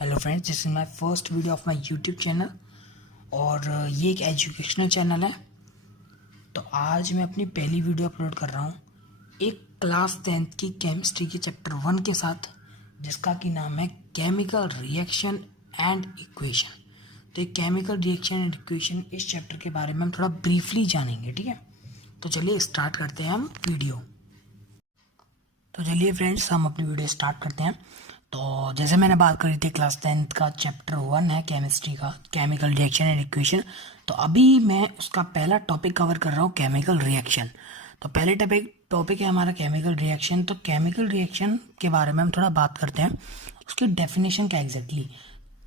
Hello friends, this is my first video of my YouTube channel और ये एक educational channel है। तो आज मैं अपनी पहली वीडियो अपलोड कर रहा हूँ एक क्लास 10th की केमिस्ट्री के चैप्टर 1 के साथ, जिसका कि नाम है केमिकल रिएक्शन एंड इक्वेशन। तो ये केमिकल रिएक्शन एंड इक्वेशन इस चैप्टर के बारे में हम थोड़ा ब्रीफली जानेंगे, ठीक है। तो चलिए स्टार्ट करते हैं हम वीडियो। तो चलिए फ्रेंड्स, हम अपनी वीडियो स्टार्ट करते हैं। तो जैसे मैंने बात करी थी, क्लास 10th का चैप्टर 1 है केमिस्ट्री का, केमिकल रिएक्शन एंड इक्वेशन। तो अभी मैं उसका पहला टॉपिक कवर कर रहा हूँ, केमिकल रिएक्शन। तो पहले टॉपिक है हमारा केमिकल रिएक्शन। तो केमिकल रिएक्शन के बारे में हम थोड़ा बात करते हैं, उसकी डेफिनेशन क्या एग्जैक्टली।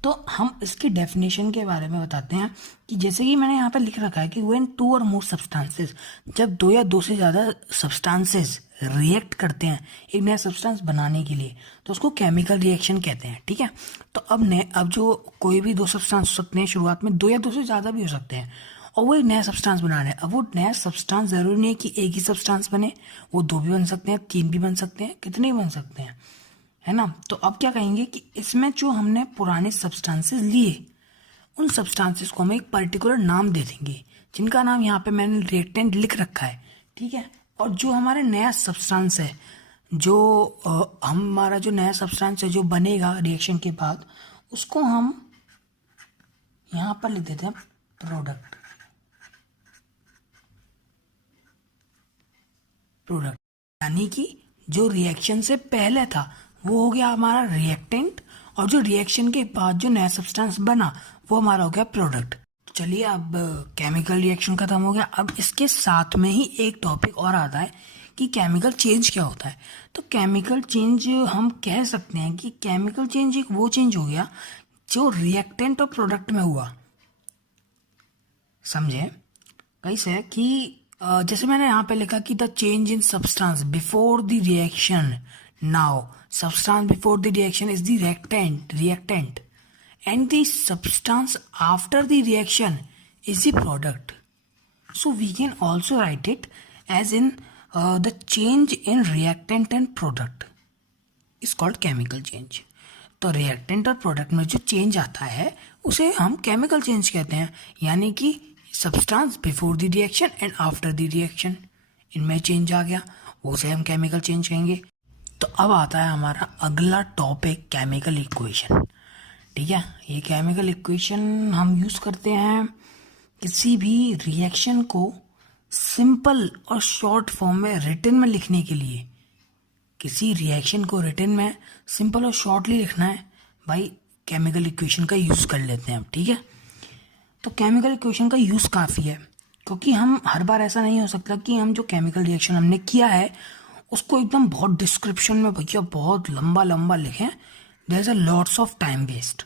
तो हम इसकी डेफिनेशन के बारे में बताते हैं कि जैसे कि मैंने यहाँ पे लिख रखा है कि व्हेन टू और मोर सब्सटेंसेस, जब दो या दो से ज़्यादा सब्सटेंसेस रिएक्ट करते हैं एक नया सब्सटेंस बनाने के लिए, तो उसको केमिकल रिएक्शन कहते हैं, ठीक है। तो अब जो कोई भी दो सब्सटेंस हो सकते हैं, शुरुआत में दो या दो से ज़्यादा भी हो सकते हैं, और वो एक नया सब्सटेंस बना रहे हैं। अब वो नया सब्सटेंस ज़रूरी नहीं है कि एक ही सब्सटेंस बने, वो दो भी बन सकते हैं, तीन भी बन सकते हैं, कितने भी बन सकते हैं, है ना। तो अब क्या कहेंगे कि इसमें जो हमने पुराने सब्सटेंसेस लिए, उन सब्सटेंसेस को हम एक पर्टिकुलर नाम दे देंगे, जिनका नाम यहाँ पे मैंने रिएक्टेंट लिख रखा है, ठीक है। और जो हमारा नया सब्सटेंस है, जो हमारा जो नया सब्सटेंस है जो बनेगा रिएक्शन के बाद, उसको हम यहाँ पर लिख देते हैं प्रोडक्ट। यानी कि जो रिएक्शन से पहले था वो हो गया हमारा रिएक्टेंट, और जो रिएक्शन के बाद जो नया सब्सटेंस बना वो हमारा हो गया प्रोडक्ट। तो चलिए, अब केमिकल रिएक्शन खत्म हो गया। अब इसके साथ में ही एक टॉपिक और आता है कि केमिकल चेंज क्या होता है। तो केमिकल चेंज हम कह सकते हैं कि केमिकल चेंज एक वो चेंज हो गया जो रिएक्टेंट और प्रोडक्ट में हुआ। समझे कैसे कि जैसे मैंने यहाँ पे लिखा कि the change in substance before the reaction, now substance before the reaction is the reactant and the substance after the reaction is the product. So we can also write it as in the change in reactant and product is called chemical change. तो reactant और product में जो change आता है उसे हम chemical change कहते हैं, यानी कि substance before the reaction and after the reaction, इनमें चेंज आ गया, उसे हम केमिकल चेंज कहेंगे। तो अब आता है हमारा अगला टॉपिक, केमिकल इक्वेशन, ठीक है। ये केमिकल इक्वेशन हम यूज़ करते हैं किसी भी रिएक्शन को सिंपल और शॉर्ट फॉर्म में रिटन में लिखने के लिए। किसी रिएक्शन को रिटन में सिंपल और शॉर्टली लिखना है भाई, केमिकल इक्वेशन का यूज़ कर लेते हैं हम, ठीक है। तो केमिकल इक्वेशन का यूज़ काफ़ी है, क्योंकि हम हर बार ऐसा नहीं हो सकता कि हम जो केमिकल रिएक्शन हमने किया है उसको एकदम बहुत डिस्क्रिप्शन में भैया बहुत लंबा लंबा लिखें। There is a lots of time waste,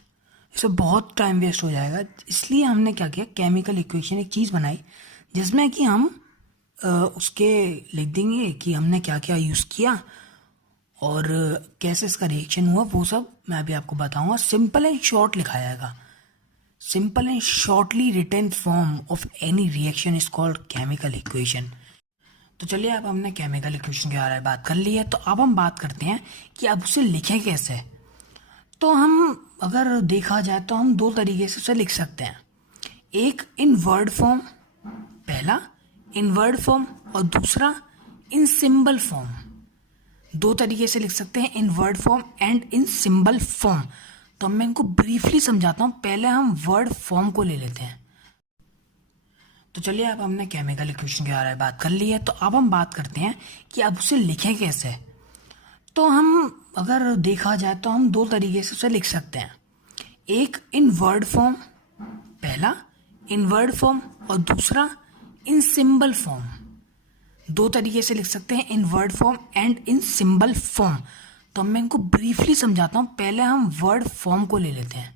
इससे बहुत टाइम वेस्ट हो जाएगा। इसलिए हमने क्या किया, केमिकल इक्वेशन एक चीज़ बनाई जिसमें कि हम उसके लिख देंगे कि हमने क्या क्या यूज़ किया और कैसे इसका रिएक्शन हुआ, वो सब मैं अभी आपको बताऊंगा। सिंपल एंड शॉर्ट लिखा जाएगा। Simple and shortly written form of any reaction is called chemical equation. तो चलिए, अब हमने केमिकल इक्वेशन के बारे में बात कर ली है, तो अब हम बात करते हैं कि अब उसे लिखें कैसे। तो हम अगर देखा जाए तो हम दो तरीके से उसे लिख सकते हैं, एक इन वर्ड फॉर्म, पहला इन वर्ड फॉर्म और दूसरा इन सिंबल फॉर्म। दो तरीके से लिख सकते हैं, in word form and in symbol form. तो मैं इनको ब्रीफली समझाता हूँ। पहले हम वर्ड फॉर्म को ले लेते हैं। तो चलिए, अब हमने केमिकल इक्वेशन के बारे में बात कर ली है, तो अब हम बात करते हैं कि अब उसे लिखें कैसे। तो हम अगर देखा जाए तो हम दो तरीके से उसे लिख सकते हैं, एक इन वर्ड फॉर्म, पहला इन वर्ड फॉर्म और दूसरा इन सिंबल फॉर्म। दो तरीके से लिख सकते हैं, in word form and in symbol form. तो मैं इनको ब्रीफली समझाता हूँ। पहले हम वर्ड फॉर्म को ले लेते हैं।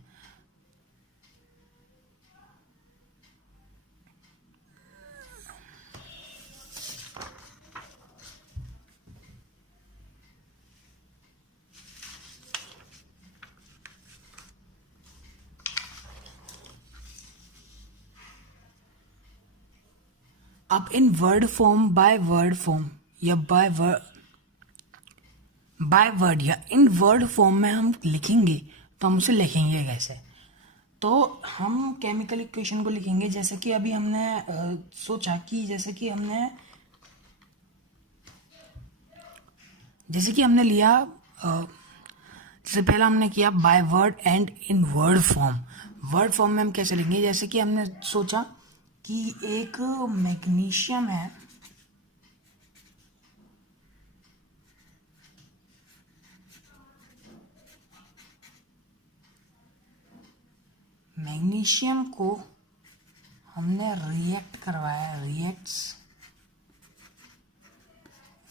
अब in word form, by word form या बाय वर्ड या इन वर्ड फॉर्म में हम लिखेंगे तो हम उसे लिखेंगे कैसे? तो हम केमिकल इक्वेशन को लिखेंगे जैसे कि अभी हमने सोचा कि जैसे कि हमने लिया, जैसे पहला हमने किया by word and in word form. Word form में हम कैसे लिखेंगे? जैसे कि हमने सोचा कि एक मैग्नीशियम है, मैग्नीशियम को हमने रिएक्ट करवाया, reacts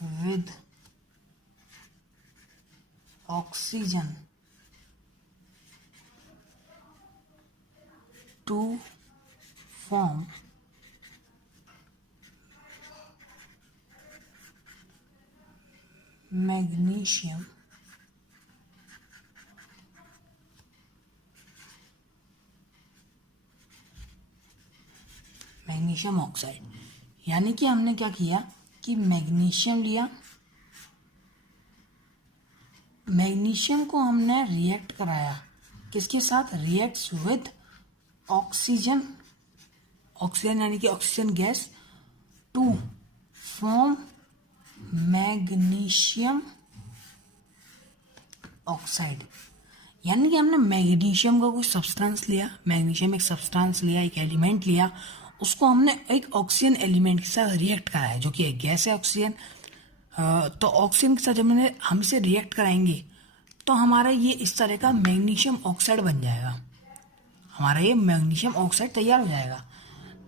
with oxygen to form magnesium oxide. यानी कि हमने क्या किया कि मैग्नीशियम लिया, मैग्नीशियम को हमने रिएक्ट कराया, किसके साथ? रिएक्ट्स विद ऑक्सीजन, ऑक्सीजन यानी कि oxygen gas, to form magnesium oxide. यानी कि हमने मैग्नीशियम का कोई सब्सटेंस लिया, मैग्नीशियम एक सब्सटेंस लिया, एक एलिमेंट लिया, उसको हमने एक ऑक्सीजन एलिमेंट के साथ रिएक्ट कराया, जो कि एक गैस है ऑक्सीजन। तो ऑक्सीजन के साथ जब हम इसे रिएक्ट कराएंगे तो हमारा ये इस तरह का मैग्नीशियम ऑक्साइड बन जाएगा, हमारा ये मैग्नीशियम ऑक्साइड तैयार हो जाएगा।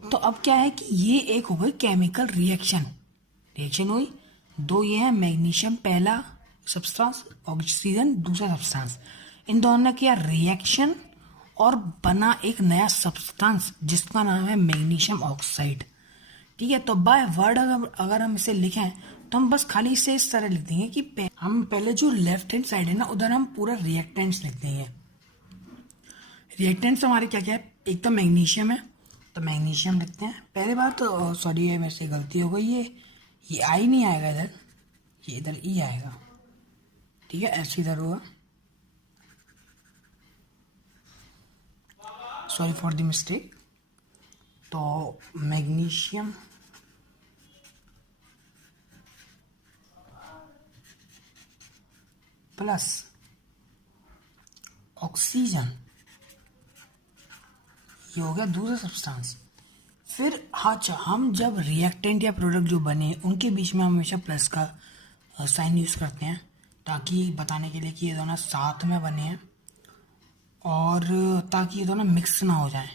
तो अब क्या है कि ये एक हो गई केमिकल रिएक्शन, रिएक्शन हुई दो, ये है मैग्नीशियम पहला सब्सटेंस, ऑक्सीजन दूसरा सब्सटेंस, इन दोनों ने किया रिएक्शन और बना एक नया सब्सटेंस जिसका नाम है मैग्नीशियम ऑक्साइड। ठीक है, तो बाय वर्ड अगर हम इसे लिखें तो हम बस खाली इसे इस तरह लिख देंगे कि हम पहले जो लेफ्ट हैंड साइड है ना, उधर हम पूरा रिएक्टेंट्स लिख देंगे। रिएक्टेंट्स हमारे क्या क्या है? एक तो मैग्नीशियम है, तो मैग्नीशियम लिखते हैं। पहले बात तो सॉरी, ये मेरे से गलती हो गई, ये आई नहीं आएगा इधर, ये इधर ई आएगा। ठीक है, ऐसे इधर होगा, सॉरी फॉर द मिस्टेक। तो मैग्नीशियम प्लस ऑक्सीजन, ये हो गया दूसरा सब्सटेंस। फिर अच्छा, हम जब रिएक्टेंट या प्रोडक्ट जो बने उनके बीच में हम हमेशा प्लस का साइन यूज़ करते हैं, ताकि बताने के लिए कि ये दोनों साथ में बने हैं और ताकि ये दोनों मिक्स ना हो जाए,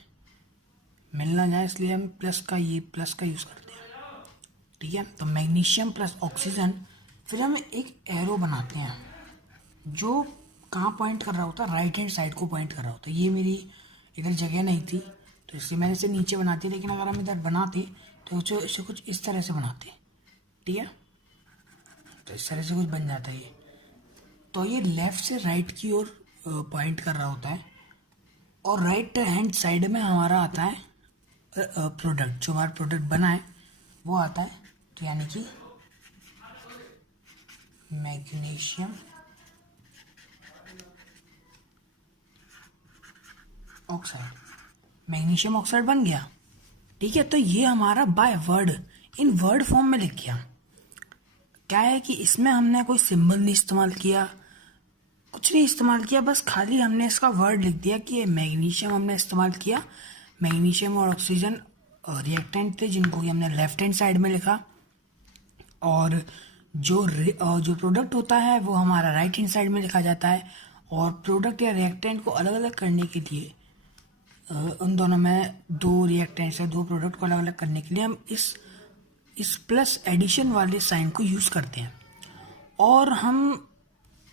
मिल ना जाए, इसलिए हम प्लस का यूज़ करते हैं। ठीक है, तो मैग्नीशियम प्लस ऑक्सीजन, फिर हम एक एरो बनाते हैं जो कहाँ पॉइंट कर रहा होता है? राइट हैंड साइड को पॉइंट कर रहा होता है। ये मेरी इधर जगह नहीं थी तो इसलिए मैंने इसे नीचे बना दिया, लेकिन अगर हम इधर बनाते तो इसे कुछ इस तरह से बनाते। ठीक है, तो इस तरह से कुछ बन जाता है ये। तो ये लेफ्ट से राइट की ओर पॉइंट कर रहा होता है और राइट हैंड साइड में हमारा आता है प्रोडक्ट, जो हमारा प्रोडक्ट बना है वो आता है। तो यानी कि मैग्नीशियम ऑक्साइड, मैग्नीशियम ऑक्साइड बन गया। ठीक है, तो ये हमारा by word in word form में लिख गया। क्या है कि इसमें हमने कोई सिंबल नहीं इस्तेमाल किया, कुछ नहीं इस्तेमाल किया, बस खाली हमने इसका वर्ड लिख दिया कि मैग्नीशियम हमने इस्तेमाल किया। मैग्नीशियम और ऑक्सीजन रिएक्टेंट थे जिनको कि हमने लेफ्ट हैंड साइड में लिखा, और जो प्रोडक्ट होता है वो हमारा राइट हैंड साइड में लिखा जाता है। और प्रोडक्ट या रिएक्टेंट को अलग अलग करने के लिए उन दोनों में दो रिएक्टेंट्स है, दो प्रोडक्ट को अलग अलग करने के लिए हम इस प्लस एडिशन वाले साइन को यूज़ करते हैं। और हम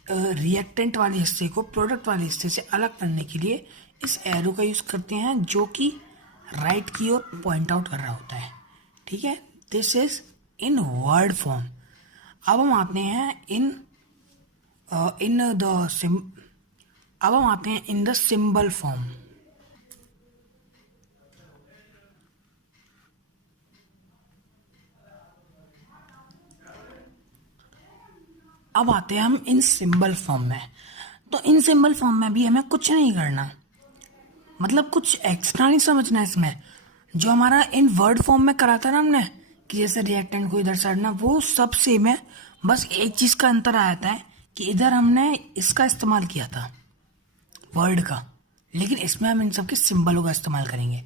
रिएक्टेंट वाले हिस्से को प्रोडक्ट वाले हिस्से से अलग करने के लिए इस एरो का यूज़ करते हैं, जो कि राइट की ओर पॉइंट आउट कर रहा होता है। ठीक है, this is in word form. अब हम आते हैं इन द सिंबल फॉर्म। अब आते हैं हम इन सिंबल फॉर्म में। तो इन सिंबल फॉर्म में भी हमें कुछ नहीं करना, मतलब कुछ एक्स्ट्रा नहीं समझना है इसमें। जो हमारा इन वर्ड फॉर्म में करा था ना हमने, कि जैसे रिएक्टेंट को इधर साइड ना, वो सब सेम है। बस एक चीज़ का अंतर आया था कि इधर हमने इसका इस्तेमाल किया था वर्ड का, लेकिन इसमें हम इन सब के सिंबलों का इस्तेमाल करेंगे।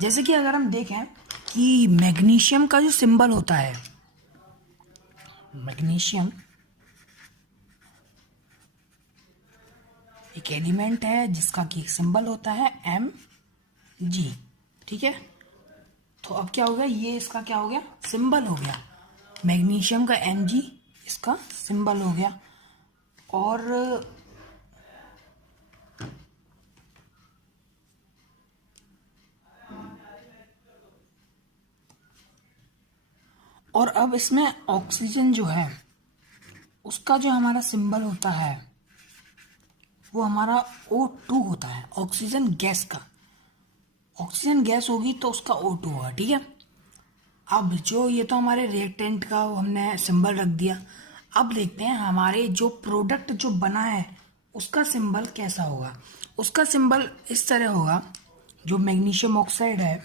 जैसे कि अगर हम देखें कि मैग्नीशियम का जो सिंबल होता है, मैग्नीशियम एक एलिमेंट है जिसका कि सिंबल होता है Mg, ठीक है। तो अब क्या हो गया, ये इसका क्या हो गया, सिंबल हो गया। मैग्नीशियम का Mg इसका सिंबल हो गया। और अब इसमें ऑक्सीजन जो है उसका जो हमारा सिंबल होता है वो हमारा O2 होता है, ऑक्सीजन गैस का। ऑक्सीजन गैस होगी तो उसका O2 होगा, ठीक है। अब जो ये तो हमारे रिएक्टेंट का हमने सिंबल रख दिया। अब देखते हैं हमारे जो प्रोडक्ट जो बना है उसका सिंबल कैसा होगा। उसका सिंबल इस तरह होगा, जो मैग्नीशियम ऑक्साइड है,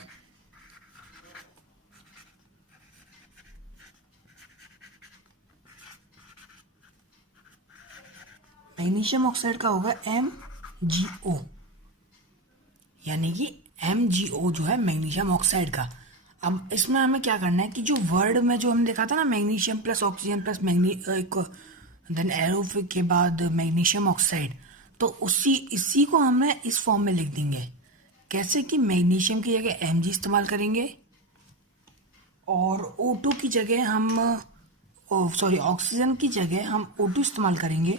मैग्नीशियम ऑक्साइड का होगा MgO, यानी कि MgO जो है मैग्नीशियम ऑक्साइड का। अब इसमें हमें क्या करना है कि जो वर्ड में जो हमने देखा था ना, magnesium plus oxygen plus then arrow के बाद मैग्नीशियम ऑक्साइड, तो इसी को हमें इस फॉर्म में लिख देंगे। कैसे कि मैग्नीशियम की जगह Mg इस्तेमाल करेंगे और O2 की जगह हम ऑक्सीजन की जगह हम O2 इस्तेमाल करेंगे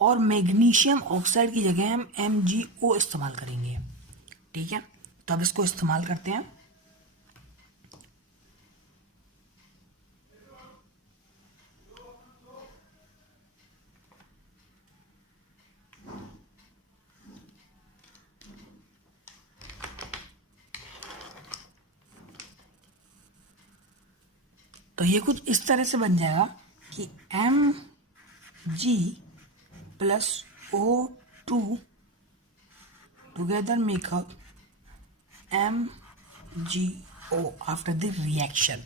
और मैग्नीशियम ऑक्साइड की जगह हम MgO इस्तेमाल करेंगे, ठीक है। तो अब इसको इस्तेमाल करते हैं। तो ये कुछ इस तरह से बन जाएगा कि Mg plus O2 together makeup MgO after the reaction.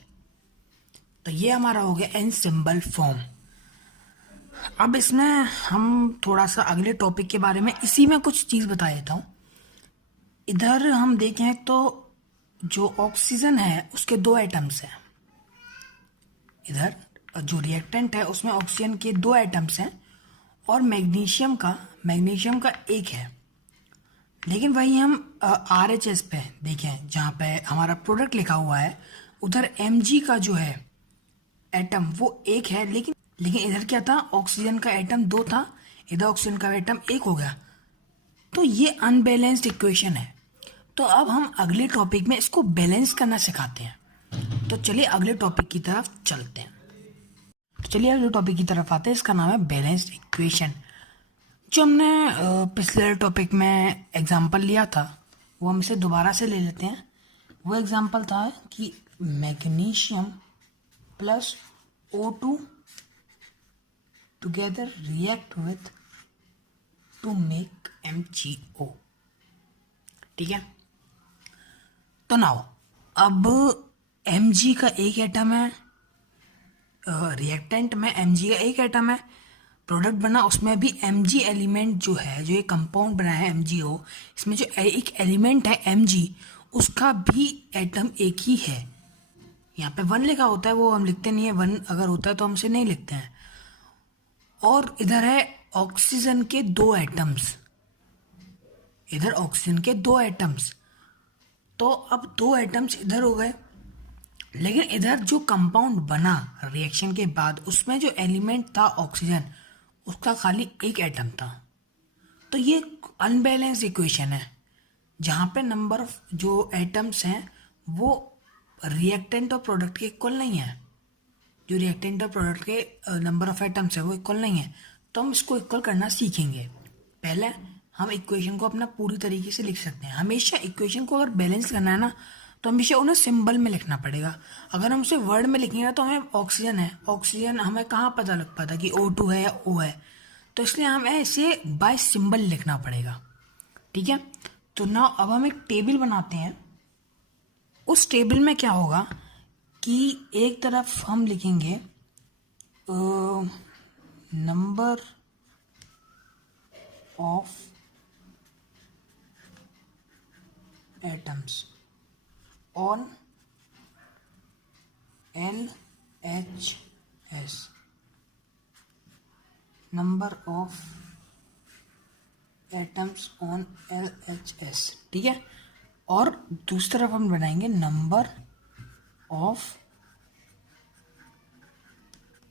तो ये हमारा हो गया इन सिंबल फॉर्म। अब इसमें हम थोड़ा सा अगले टॉपिक के बारे में इसी में कुछ चीज़ बता देता हूँ। इधर हम देखें तो जो ऑक्सीजन है उसके दो एटम्स हैं। इधर जो रिएक्टेंट है उसमें ऑक्सीजन के दो एटम्स हैं और मैग्नीशियम का एक है। लेकिन वही हम RHS पे देखें, जहाँ पे हमारा प्रोडक्ट लिखा हुआ है, उधर Mg का जो है एटम वो एक है, लेकिन इधर क्या था, ऑक्सीजन का एटम दो था, इधर ऑक्सीजन का एटम एक हो गया। तो ये अनबैलेंस्ड इक्वेशन है। तो अब हम अगले टॉपिक में इसको बैलेंस करना सिखाते हैं। तो चलिए अगले टॉपिक की तरफ चलते हैं। तो चलिए अगले टॉपिक की तरफ आते हैं, इसका नाम है बैलेंस्ड इक्वेशन। जो हमने पिछले टॉपिक में एग्जांपल लिया था वो हम इसे दोबारा से ले लेते हैं। वो एग्जांपल था कि magnesium plus O2 together react with to make MgO, ठीक है। तो नाउ अब Mg का एक एटम है, रिएक्टेंट में Mg का एक एटम है, प्रोडक्ट बना उसमें भी Mg एलिमेंट जो है, जो ये कंपाउंड बना है MgO, इसमें जो एक एलिमेंट है Mg उसका भी एटम एक ही है। यहाँ पे 1 लिखा होता है, वो हम लिखते नहीं है, 1 अगर होता है तो हम उसे नहीं लिखते हैं। और इधर है ऑक्सीजन के दो एटम्स, इधर ऑक्सीजन के दो एटम्स। तो अब दो एटम्स इधर हो गए, लेकिन इधर जो कंपाउंड बना रिएक्शन के बाद उसमें जो एलिमेंट था ऑक्सीजन, उसका खाली एक एटम था। तो ये अनबैलेंस इक्वेशन है, जहाँ पे नंबर ऑफ जो एटम्स हैं वो रिएक्टेंट और प्रोडक्ट के इक्वल नहीं है। जो रिएक्टेंट और प्रोडक्ट के नंबर ऑफ एटम्स है वो इक्वल नहीं है। तो हम इसको इक्वल करना सीखेंगे। पहले हम इक्वेशन को अपना पूरी तरीके से लिख सकते हैं। हमेशा इक्वेशन को अगर बैलेंस करना है ना, तो हमेशा उन्हें सिंबल में लिखना पड़ेगा। अगर हम उसे वर्ड में लिखेंगे ना, तो हमें ऑक्सीजन है, ऑक्सीजन हमें कहाँ पता लग पाता कि O2 है या O है। तो इसलिए हमें इसे बाय सिंबल लिखना पड़ेगा, ठीक है। तो ना अब हम एक टेबल बनाते हैं। उस टेबल में क्या होगा कि एक तरफ हम लिखेंगे number of atoms on LHS, number of atoms on LHS, ठीक है। और दूसरी तरफ हम बनाएंगे number of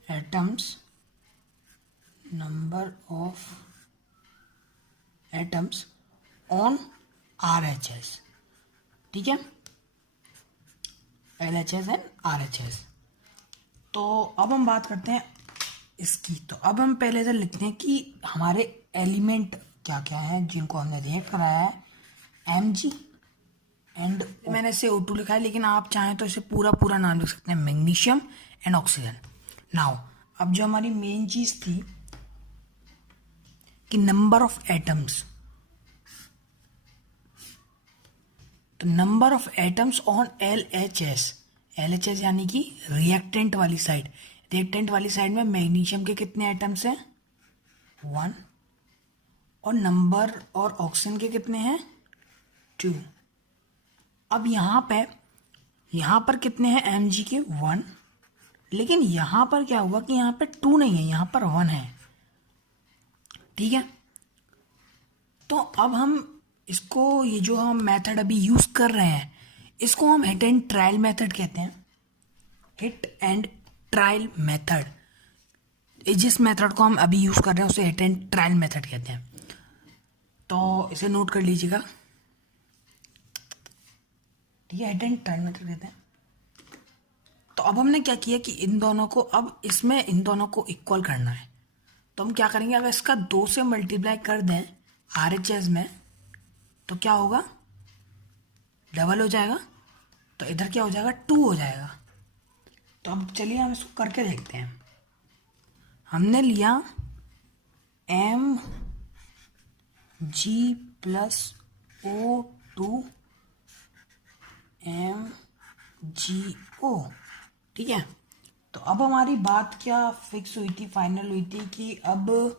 atoms, number of atoms on RHS, ठीक है, LHS एंड RHS। तो अब हम बात करते हैं इसकी। तो अब हम पहले से लिखते हैं कि हमारे एलिमेंट क्या क्या हैं जिनको हमने रिएक्ट कराया है। Mg एंड मैंने इसे O2 लिखा है, लेकिन आप चाहें तो इसे पूरा पूरा नाम लिख सकते हैं, मैग्नीशियम एंड ऑक्सीजन। नाउ अब जो हमारी मेन चीज थी कि नंबर ऑफ एटम्स, तो number of atoms on LHS यानी कि रिएक्टेंट वाली साइड। रिएक्टेंट वाली साइड में मैग्नीशियम के कितने एटम्स हैं? 1। और नंबर और ऑक्सीजन के कितने हैं? 2। अब यहाँ पर कितने हैं Mg के? 1। लेकिन यहाँ पर क्या हुआ कि यहाँ पे 2 नहीं है, यहाँ पर 1 है, ठीक है। तो अब हम इसको, ये जो हम मेथड अभी यूज कर रहे हैं, इसको हम हिट एंड ट्रायल मेथड कहते हैं। हिट एंड ट्रायल मेथड, जिस मेथड को हम अभी यूज कर रहे हैं उसे हिट एंड ट्रायल मेथड कहते हैं। तो इसे नोट कर लीजिएगा, ठीक है, हिट एंड ट्रायल मेथड कहते हैं। तो अब हमने क्या किया कि इन दोनों को, अब इसमें इन दोनों को इक्वल करना है। तो हम क्या करेंगे, अगर इसका 2 से मल्टीप्लाई कर दें RHS में तो क्या होगा? डबल हो जाएगा। तो इधर क्या हो जाएगा? 2 हो जाएगा। तो अब चलिए हम इसको करके देखते हैं। हमने लिया Mg + O2 MgO, ठीक है। तो अब हमारी बात क्या फिक्स हुई थी, फाइनल हुई थी कि अब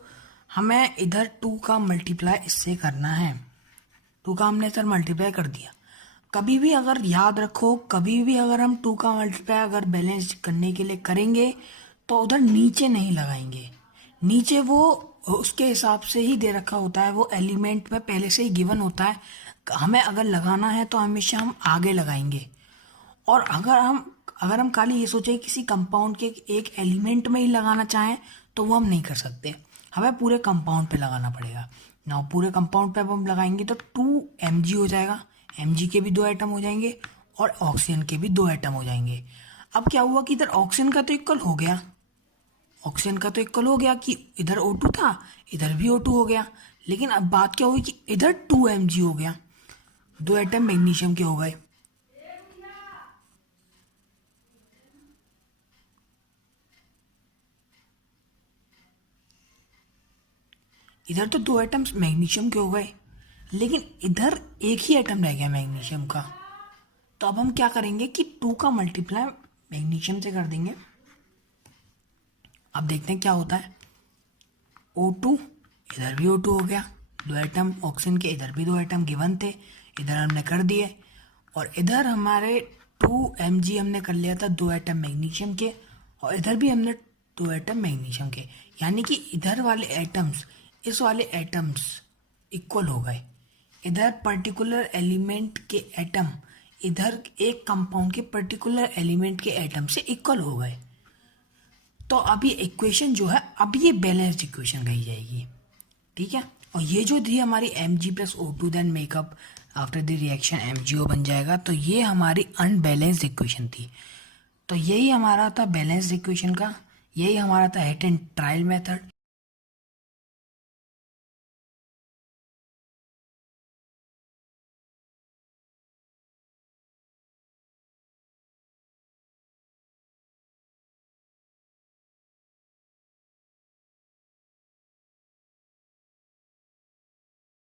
हमें इधर 2 का मल्टीप्लाई इससे करना है। 2 का हमने सर मल्टीप्लाई कर दिया। कभी भी अगर याद रखो, कभी भी अगर हम 2 का मल्टीप्लाई अगर बैलेंस करने के लिए करेंगे तो उधर नीचे नहीं लगाएंगे। नीचे वो उसके हिसाब से ही दे रखा होता है, वो एलिमेंट में पहले से ही गिवन होता है। हमें अगर लगाना है तो हमेशा हम आगे लगाएंगे। और अगर हम खाली ये सोचे किसी कंपाउंड के एक एलिमेंट में ही लगाना चाहें तो वो हम नहीं कर सकते, हमें पूरे कंपाउंड पे लगाना पड़ेगा ना। पूरे कंपाउंड पे अब हम लगाएंगे तो 2 Mg हो जाएगा। Mg के भी 2 एटम हो जाएंगे और ऑक्सीजन के भी 2 एटम हो जाएंगे। अब क्या हुआ कि इधर ऑक्सीजन का तो इक्वल हो गया, ऑक्सीजन का तो इक्वल हो गया कि इधर O2 था, इधर भी O2 हो गया। लेकिन अब बात क्या हुई कि इधर 2 Mg हो गया, 2 एटम मैग्नीशियम के हो गए। इधर तो 2 एटम्स मैग्नीशियम के हो गए, लेकिन इधर एक ही एटम रह गया मैग्नीशियम का। तो अब हम क्या करेंगे कि 2 का मल्टीप्लाई मैग्नीशियम से कर देंगे। अब देखते हैं क्या होता है। O2, इधर भी O2 हो गया, 2 एटम ऑक्सीजन के, इधर भी 2 एटम गिवन थे, इधर हमने कर दिए। और इधर हमारे 2 Mg हमने कर लिया था 2 एटम मैग्नीशियम के, और इधर भी हमने 2 एटम मैग्नीशियम के, यानी कि इधर वाले एटम्स इस वाले एटम्स इक्वल हो गए। इधर पर्टिकुलर एलिमेंट के एटम इधर एक कंपाउंड के पर्टिकुलर एलिमेंट के एटम से इक्वल हो गए। तो अब ये इक्वेशन जो है, अब ये बैलेंस्ड इक्वेशन कही जाएगी, ठीक है। और ये जो थी हमारी Mg + O2 then make up after the reaction MgO बन जाएगा। तो ये हमारी अनबैलेंस्ड इक्वेशन थी। तो यही हमारा था बैलेंस्ड इक्वेशन का, यही हमारा था हिट एंड ट्रायल मेथड।